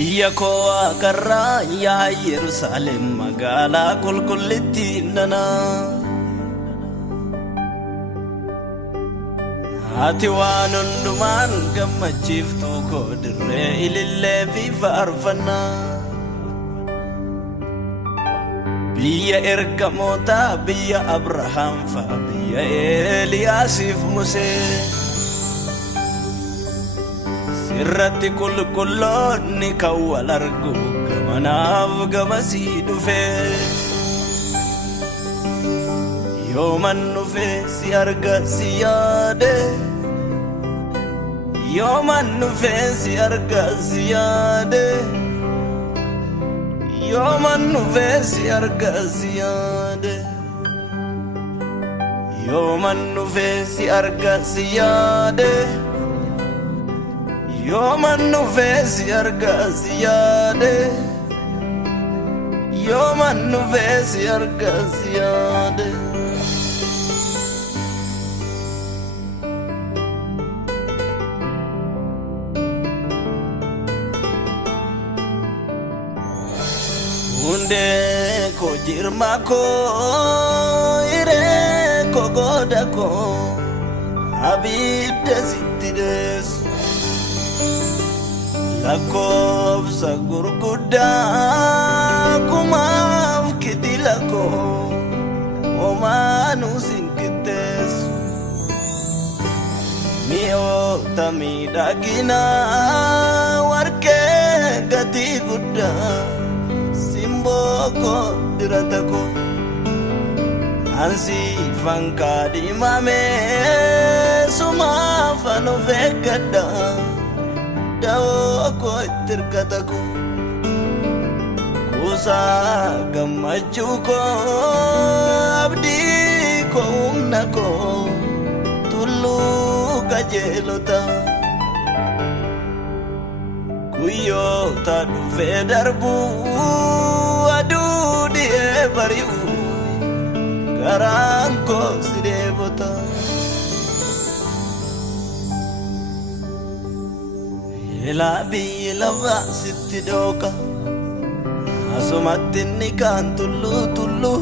biyya koo akarraa yaa Yerusaalem magaalaa qulqullittii nana ati waan hundumaan gammachiiftuu koo dirree ilillee fi faarfannaa biyya ergamoota biyya Abrahaam fa'a biyya Eeliyaasiif Musee sirratti qulqulloonni kan wal argu gamanaaf gamasii dhufee yooman dhufee si arga si yaade yooman dhufee si arga si yaade yooman dhufee si arga si yaade yooman dhufee si arga si yaade yooman dhufee si arga si yaade yooman dhufee si arga si yaade hunde ko jirma ko ire ko goda ko abidda sittides lakkoofsa gurguddaa kumaaf kidila ko omaanu sinkitteessu mi'oota miidhaginaa warqee gatii guddaa simboko dirata ko ansi fankadimame sumafano fekada dawko tirkatako kusa gamachuko abdi ko umnako tulu kajelota kuyo tadu fedarbu adudi bariu garanko sidebota elabi lava sittidoka asumattinni kan tullu tullu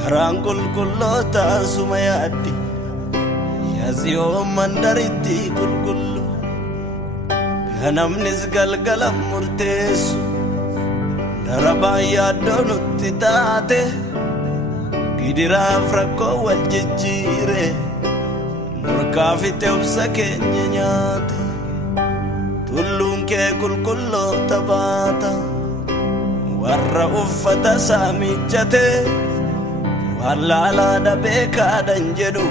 garankul kullota sumayatti yazio mandaritti kulkullu ganamnis galgalam murteessu darabaa yaaddonutti taate gidiraaf rakkoo wal jijjiire murkaafite obsa keenya nyaate tulluun kee qulqulloota baata warra uffata isaa miiccate wallaalaadha beekaadhan jedhu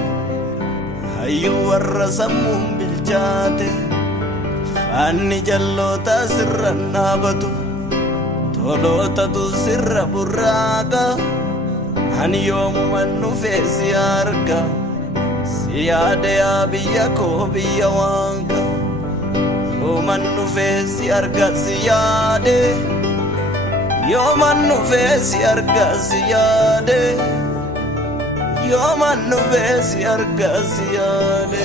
hayyuu warra sammuun bilchaate faanni jalloota sirran dhaabatu tolootatu sirra burraaqa ani yoomuman dhufee si arga si yaade yaa biyya koo biyya waaqa yooman dhufee si arga si yaade yooman dhufee si arga si yaade yooman dhufee si arga si yaade